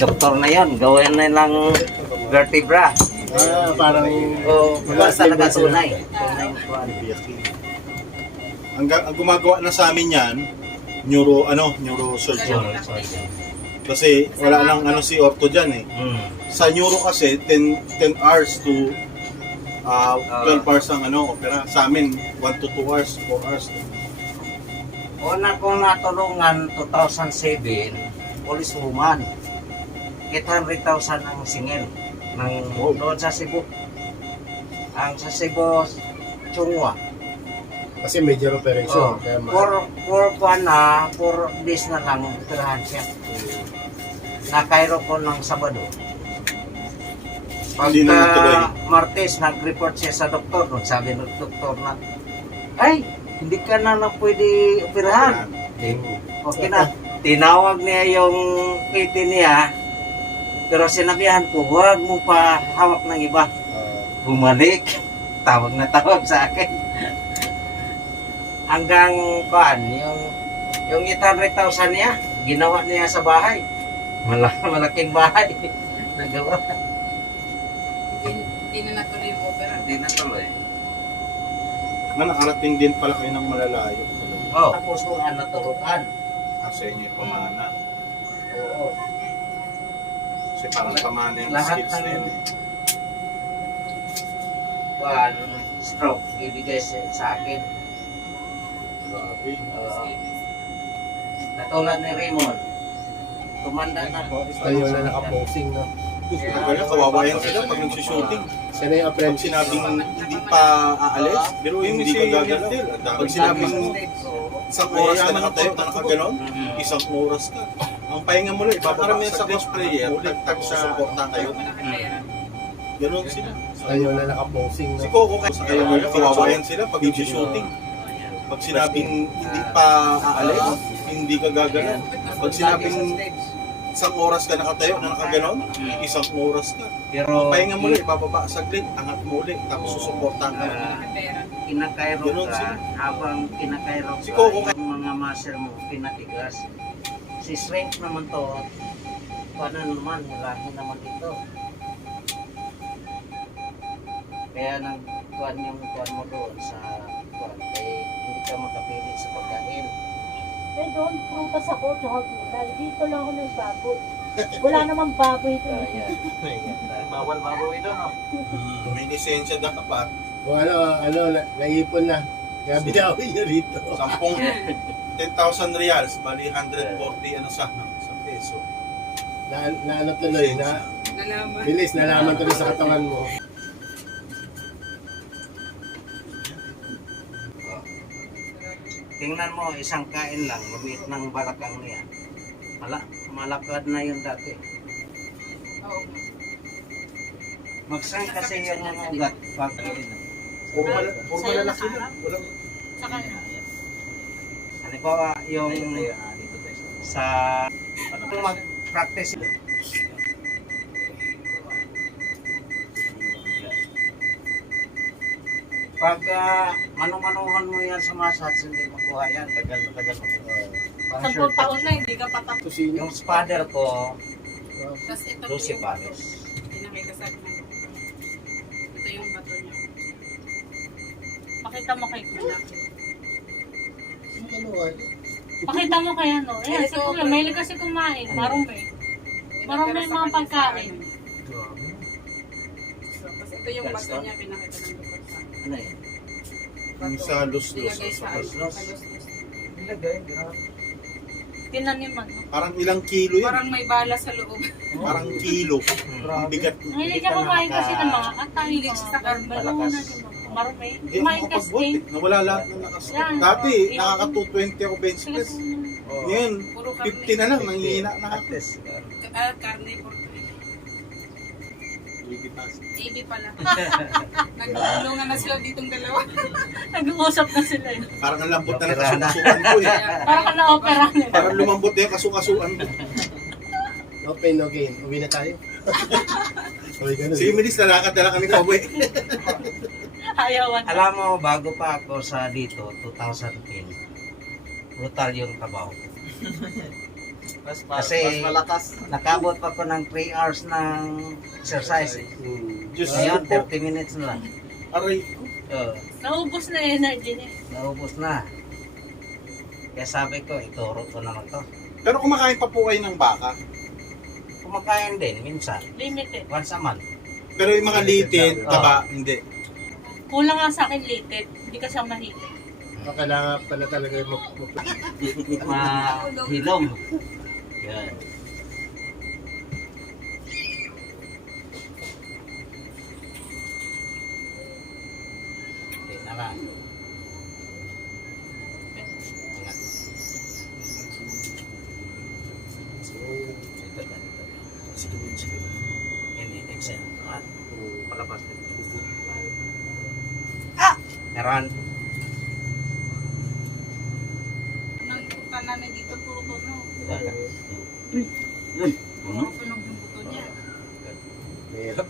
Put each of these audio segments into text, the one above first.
doktor na yon, gawin na lang vertebra. Parang O, basta talaga tunay. Ang gumagawa na sa amin yan, neurosurgeon. Kasi wala lang si ortho dyan eh. Sa neuro kasi 10 hours to 12 hours ang opera. Sa amin 1 to 2 hours, 4 hours. Una kong natulungan 2007, police woman. 800,000 ang singil ng doon sa Cebu. Ang sa Cebu, Chungwa. kasi major operation. Oh, Kaya mahal. for days na lang, operahan siya. Nakairo ko ng Sabado. Hindi na natuloy. Martes, nag-report siya sa doktor. Nung sabi ng doktor na, ay, hindi ka na lang pwede operahan. Okay na. Tinawag niya yung PT niya, pero sinabihan ko, huwag mo pa hawak ng iba. Bumalik. Tawag na tawag sa akin. Hanggang yung 800,000 niya, ginawa niya sa bahay. Malaking bahay. Nagawa. Hindi na natuloy yung opera. Hindi na tuloy. Nakarating din pala kayo ng malalayo. Oh. Tapos kung naturukan. Sa inyo yung pamana. Oo. Kasi parang pamana yung Lahat skills na yun ng eh. stroke ibigay sa akin. Grabe. Katulad ni Raymond. Tumanda na po. Ayun na nakaposing, no? Kaya kawawa yan sila pag nagsushooting. Siya na yung Pag apprentice. sinabing hindi pa aalis, pero hindi ka gagalaw. Pag sinabing isang oras ka nakatayo na nakaganon, isang oras ka. Ang pahinga mo lang, ibababa sa cosplayer, tag sa suporta kayo. Ganon sila. Ayun na nakaposing, no? Si Coco kasi kaya kawawa yan sila pag nagsushooting. Pag sinabing hindi pa aalis, hindi ka gagalaw. Pag sinabing isang oras ka nakatayo na nakaganon, isang oras ka. Pero Pahinga mo lang, ibababa saglit, angat mo ulit, tapos susuportahan ka. kinakairo Ganun ka, sila. habang kinakairo ka, Si Coco yung mga muscle mo pinatigas. Si strength naman to, paano naman, hilahin naman ito. Kaya nagkuhan yung kuhan mo doon sa kuhan, kaya hindi ka makapilit sa pagkain. Eh doon, prutas ako, tsaka gulay. Dito lang ako ng baboy. Wala namang baboy doon. Bawal baboy doon, no? May lisensya dapat. Kung naipon na. Kaya binawin niya rito. 10,000 reals, bali 140 sa peso. Na tuloy, na Nalaman. bilis, nalaman tuloy sa katawan mo. Tingnan mo, isang kain lang, lumiit ng balakang niya. Malakad na yun dati. Oo. Magsang kasi yung mga ugat pag Puro malalaki na. Walang Sa kanila. halimbawa yung sa mag-practice pag manu-manuhan mo yan sa massage, hindi makuha yan. Tagal na makuha. Parang 10 short taon na, hindi ka patapos. Tusino. yung spather ko, Tapos ito 12 yung palos. pinakikasag na. Ito yung bato niya. Pakita mo kay Kuya. Ano ay? Pakita mo kay ano. Ayan, si Ito, Kuya, mahilig kasi kumain. Marumi. Marumi yung mga pagkain. Tapos ito yung bato niya, pinakita ng doktor sa akin. Ano yun? yung sa lus-lus. Ilagay sa Lus-lus. Tinaniman. No? Parang ilang kilo yan. Parang may bala sa loob. Parang kilo. Ang bigat. Mahilig ka kumain kasi ng mga atay, Mahilig siya sa mga karne. baluna, marumi. Hindi ako Kumain kasi. makapagbuhat eh. Nawala lahat ng lakas. Yan. Dati, Yan. nakaka 220 ako bench Sige, press. Oh. Ngayon, Puro karne. 50 na lang, nangihina na ako. Karne po. Ligitas. AB pala. Nagtulungan na sila ditong dalawa. Nag-uusap na sila eh. Parang ang lambot na ng kasukasuan ko eh. Parang ka na-opera nila. Parang lumambot na yung kasukasuan ko. No pain, no gain. Uwi na tayo. Uwi ka na. Si Emilis, lalakad na lang kami pa uwi. Ayawan. Alam mo, bago pa ako sa dito, 2010, brutal yung trabaho ko. Kasi nakabot pa ko ng 3 hours ng exercise. Diyos Ngayon, ko po. 30 minutes na lang. Aray ko. Naubos na yung energy niya. Naubos na. Kaya sabi ko, ituro ko naman to. Pero kumakain pa po kayo ng baka. Kumakain din, minsan. Limited. Once a month. Pero yung mga litid, Oo. taba, hindi. Kulang nga sa akin litid. Hindi kasi ako mahilig. Kailangan pala talaga Mahilom. Yan. Okay na lang. Ingat. Ito na, ito na. Ini, exam. Palabas din. Meron. Nang tanan na dito, puro tono. Yun. Puro tunog yung buto niya. Mahirap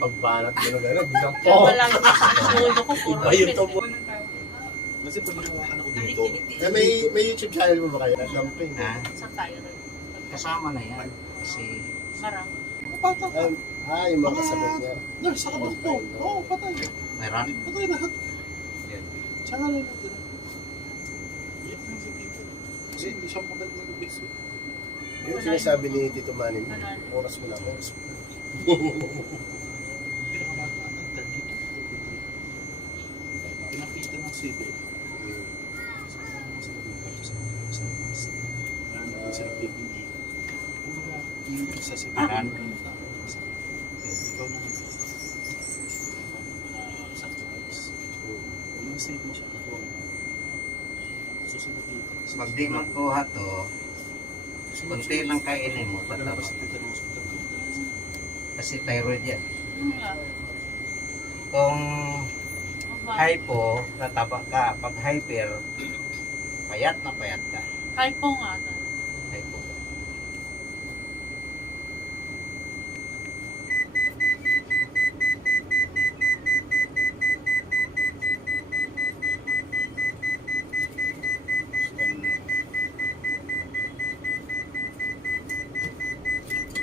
pagbanat mo na gano'n. Bilang Kaya po. wala yung ulo ko, puro Iba yung tubo. Kasi pag ginawakan ako dito, May YouTube channel mo ba kayo? Dumping. Ha? Sa thyroid. Kasama na yan. Kasi Marami. bata ka. Yung mga kasabot niya. Nurse, sa kabang to. Oo, patay. meron. Patay lahat. Yan. Tsaka lang natin. Iyak lang si Tito. Kasi hindi siya magaling ng biso. Yung sinasabi ni Tito Manny, Wala. oras mo lang, oras mo. Pinakamatanda dito. Pinakita ng sibe. Sa Meron. ikaw na sacrifice. Yung save mo siya ako. Susunod dito. Pag di magkuha to, kunti lang kainin mo, tataba. Kasi thyroid yan. Nga. Kung Aba. hypo, tataba ka. Pag hyper, payat na payat ka. Hypo nga. Hypo.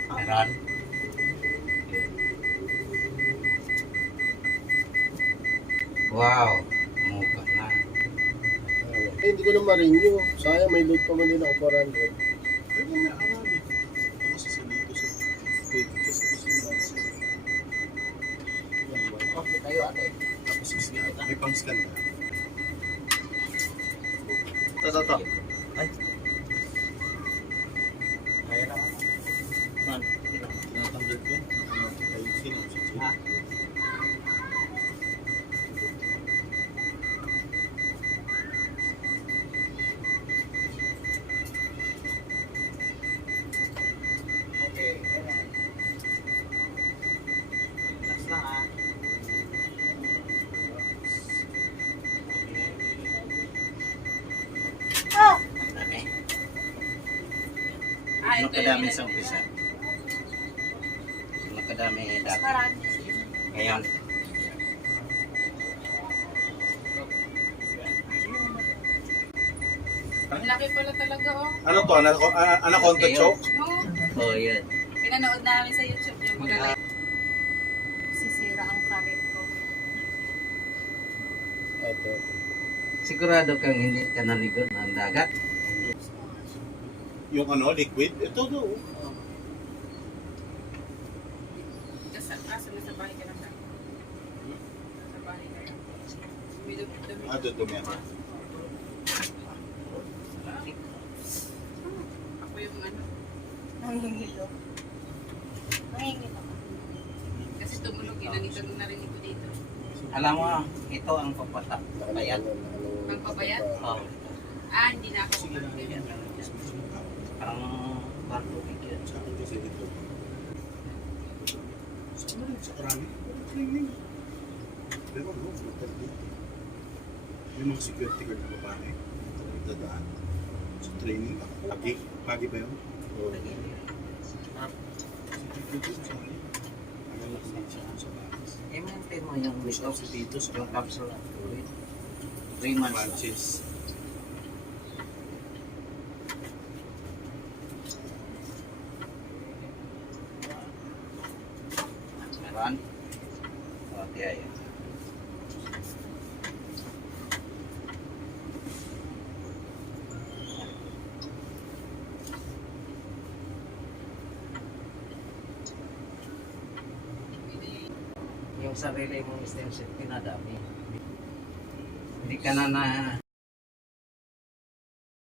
Meron. Wow, mukha na. Hindi ko na ma-renew. Sayang, may load pa man din ako 400. Ay, mo may alam eh. Kasi sa dito sa kasi kasi Okay tayo ate. tapos may pang-scan ka. Ito. Ay. Kaya na. Man, Tinatanggal ko yan. Ayusin ako sa Ha? Okay, ayan. Relax lang ah. Ang dami. Ah, Ano ito kadami yung sa umpisa? Ano kadami dati? Marami. Ngayon. Ang laki pala talaga, oh. Ano to? Anaconda choke? No? Oh, yun. Pinanood namin sa YouTube yung magaling. Sisira ang karet ko. Ito. Sigurado kang hindi ka naligo ng dagat? Yung ano, liquid? Ito do. Kasi aso na sa bahay ka lang. Sa bahay ka lang. Dumi-dumi. Ah, dudumi ako. Ako yung ano. Nangingilo. Nangingilo. Kasi tumunog yun. Nandito nung narinig ko dito. Alam mo, ito ang papatak. Payat. Ang papayat? Oh, Ah, hindi na ako. Sige lang. parang barbecue yun. Sa akin kasi dito. Sa ano rin? Sa karami? Training. Pero ano, hotel dito. May mga security guard na babae. Nagdadaan. Sa training. Pagi ba yun? Security guard sa akin. Alam lang siya sa bahay. I-maintain mo yung Push up si Tito sa yung capsule at fluid. 3 months. Matches. Ran. O, di ay. Yung sarili mong stem cell pinadami. Hindi ka na